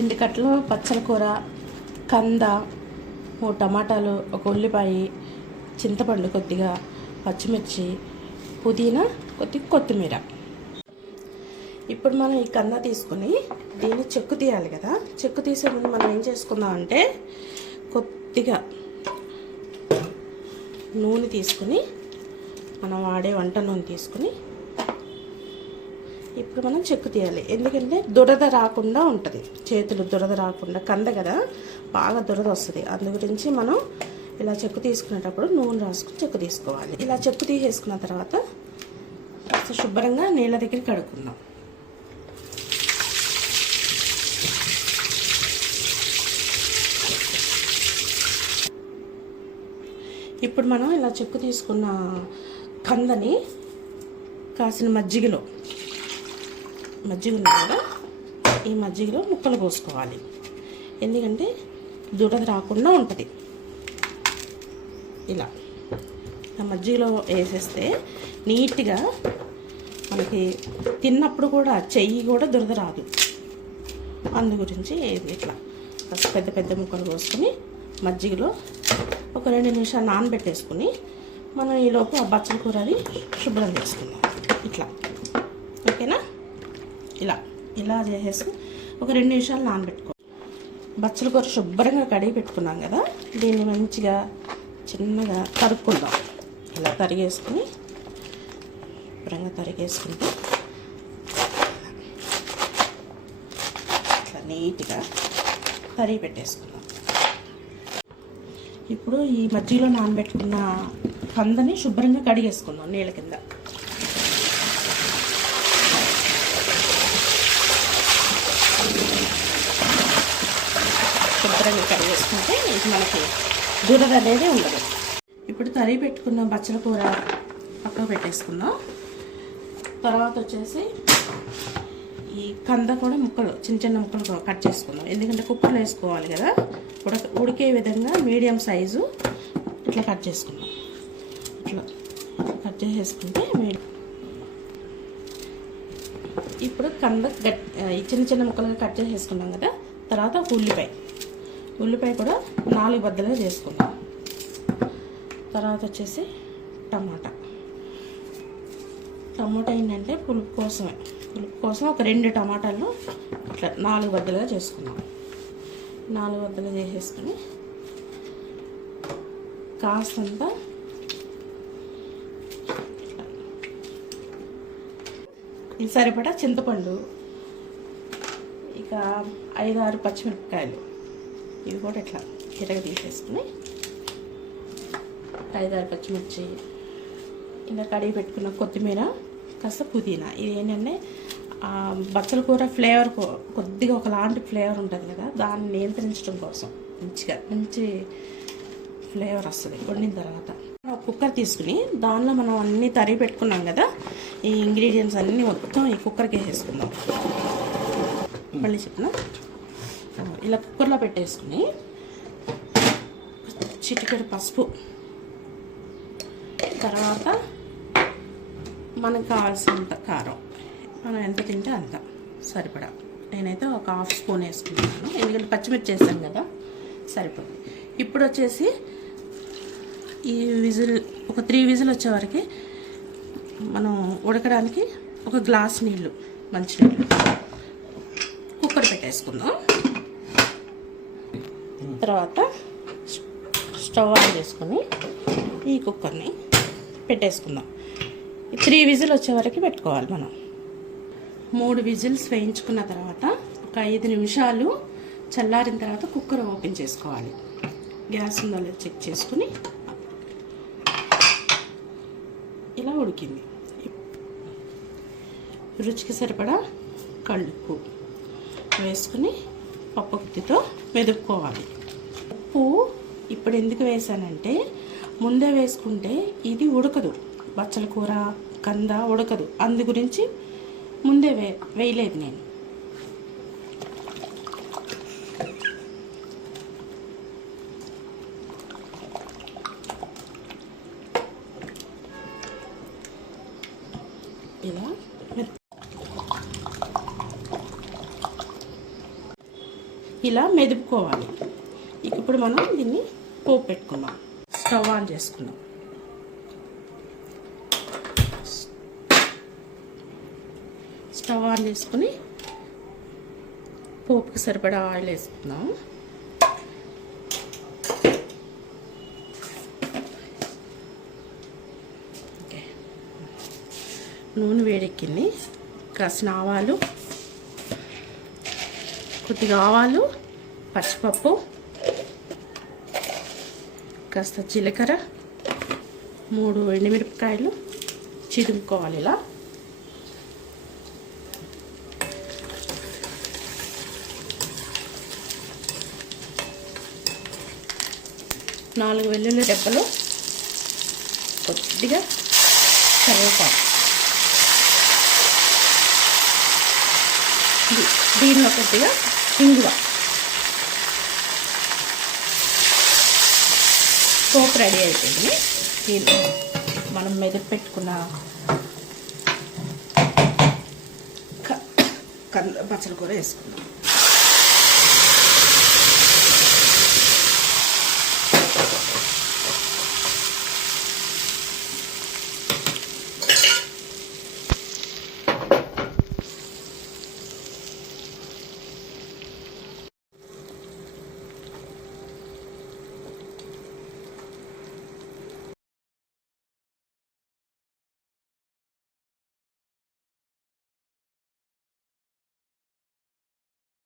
2 కట్టలు పచ్చల కూర, కంద, 3 టమాటాలు, 1 ఉల్లిపాయ, చింతపండు కొద్దిగా, పచ్చిమిర్చి, పుదీనా, కొద్దిగా కొత్తిమీర. ఇప్పుడు మనం ఈ కంద తీసుకుని దీన్ని చెక్కు తీయాలి కదా. చెక్కు తీసే ముందు మనం ఏం చేసుకుందాం అంటే కొద్దిగా నూనె తీసుకుని, మనం వాడే వంట నూనె తీసుకుని ఇప్పుడు మనం చెక్కు తీయాలి. ఎందుకంటే దురద రాకుండా ఉంటుంది, చేతులు దురద రాకుండా. కంద కదా, బాగా దురద వస్తుంది. అందు గురించి మనం ఇలా చెక్కు తీసుకునేటప్పుడు నూనె రాసుకుని చెక్కు తీసుకోవాలి. ఇలా చెక్కు తీసేసుకున్న తర్వాత శుభ్రంగా నీళ్ళ దగ్గర కడుక్కుందాం. ఇప్పుడు మనం ఇలా చెక్కు తీసుకున్న కందని కాసిన మజ్జిగ ఉంది కదా, ఈ మజ్జిగలో ముక్కలు పోసుకోవాలి. ఎందుకంటే దురద రాకుండా ఉంటుంది. ఇలా ఆ మజ్జిగలో వేసేస్తే నీట్గా మనకి తిన్నప్పుడు కూడా చెయ్యి కూడా దురద రాదు. అందు గురించి ఇట్లా పెద్ద పెద్ద ముక్కలు పోసుకొని మజ్జిగలో ఒక 2 నిమిషాలు నానబెట్టేసుకుని మనం ఈలోపు ఆ బచ్చల కూర అది శుభ్రం చేసుకుందాం. ఇట్లా ఓకేనా? ఇలా చేసేసి ఒక 2 నిమిషాలు నానబెట్టుకో. బచ్చల కూర శుభ్రంగా కడిగి పెట్టుకున్నాం కదా, దీన్ని మంచిగా చిన్నగా తరుక్కుందాం. ఇలా తరిగేసుకుని శుభ్రంగా తరిగేసుకుంటే ఇట్లా నీట్గా తరిగి పెట్టేసుకుందాం. ఇప్పుడు ఈ మజ్జిగలో నానబెట్టుకున్న కందని శుభ్రంగా కడిగేసుకుందాం నీళ్ళ కింద. శుభ్రంగా కడిగేసుకుంటే ఇది మనకి దురద అనేది ఉండదు. ఇప్పుడు తరిగి పెట్టుకున్న బచ్చల కూర పక్కకు పెట్టేసుకుందాం. తర్వాత వచ్చేసి ఈ కంద కూడా ముక్కలు చిన్న ముక్కలు కట్ చేసుకుందాం. ఎందుకంటే కుక్కర్లో వేసుకోవాలి కదా, ఉడికే విధంగా మీడియం సైజు ఇట్లా కట్ చేసుకుందాం. ఇట్లా కట్ చేసేసుకుంటే ఇప్పుడు కంద చిన్న ముక్కలుగా కట్ చేసేసుకున్నాం కదా. తర్వాత ఉల్లిపాయ కూడా 4 బద్దలుగా చేసుకుందాం. తర్వాత వచ్చేసి టమాటా ఏంటంటే పులుపు కోసం ఒక 2 టమాటాలు ఇట్లా 4 బద్దలుగా చేసుకుందాం. 4 బద్దలు చేసేసుకుని కాస్తంత ఇది సరిపడా చింతపండు, ఇక 5-6 పచ్చిమిరపకాయలు, ఇవి కూడా ఇట్లా చిరగ తీసేసుకుని 5-6 పచ్చిమిర్చి, ఇలా కడిగి పెట్టుకున్న కొత్తిమీర, కాస్త పుదీనా. ఇది ఏంటంటే బచ్చల కూర ఫ్లేవర్ కొద్దిగా ఒకలాంటి ఫ్లేవర్ ఉంటుంది కదా, దాన్ని నియంత్రించడం కోసం మంచి ఫ్లేవర్ వస్తుంది వండిన తర్వాత. కుక్కర్ తీసుకుని దానిలో మనం అన్నీ తరిగి పెట్టుకున్నాం కదా, ఈ ఇంగ్రీడియంట్స్ అన్నీ మొత్తం ఈ కుక్కర్కి వేసేసుకుందాం. మళ్ళీ చెప్పిన ఇలా కుక్కర్లో పెట్టేసుకుని చిటికెడు పసుపు, తర్వాత మనకు కావాల్సినంత కారం, మనం ఎంత తింటే అంత సరిపడా. నేనైతే ఒక 1/2 స్పూన్ వేసుకుంటాను, ఎందుకంటే పచ్చిమిర్చి చేస్తాను కదా, సరిపోతుంది. ఇప్పుడు వచ్చేసి ఈ విజిల్ ఒక 3 విజిల్ వచ్చే వరకు మనం ఉడకడానికి ఒక గ్లాస్ నీళ్ళు, మంచినీళ్ళు కుక్కర్ పెట్టేసుకుందాం. తర్వాత స్టవ్ ఆన్ చేసుకొని ఈ కుక్కర్ని పెట్టేసుకుందాం. 3 విజిల్ వచ్చే వరకు పెట్టుకోవాలి మనం. 3 విజిల్స్ వేయించుకున్న తర్వాత ఒక 5 నిమిషాలు చల్లారిన తర్వాత కుక్కర్ ఓపెన్ చేసుకోవాలి. గ్యాస్ ఉందో లేదో చెక్ చేసుకుని ఇలా ఉడికింది. రుచికి సరిపడా కళ్ళుప్పు వేసుకుని పప్పు గుత్తితో మెదుపుకోవాలి. ఉప్పు ఇప్పుడు ఎందుకు వేసానంటే ముందే వేసుకుంటే ఇది ఉడకదు, బచ్చల కూర కంద ఉడకదు. అందు గురించి ముందే వేయలేదు నేను. ఇలా ఇలా మెదుపుకోవాలి. ఇప్పుడు మనం దీన్ని పోపు పెట్టుకుందాం. స్టవ్ ఆన్ చేసుకుందాం. స్టవ్ ఆన్ చేసుకుని పోపుకి సరిపడా ఆయిల్ వేసుకుందాం. నూనె వేడెక్కింది. కాసిన ఆవాలు, కొద్దిగా ఆవాలు, పచ్చిపప్పు, కాస్త జీలకర్ర, 3 ఎండుమిరపకాయలు చిదుముకోవాలి. ఇలా నాలుగు వెల్లుల్లి రెబ్బలు, కొద్దిగా కరివేపాకు, దీనిలో కొద్దిగా ఇంగువ. పోపు రెడీ అయిపోయింది. దీన్ని మనం మెదడు పెట్టుకున్న బచ్చల కూర వేసుకుందాం.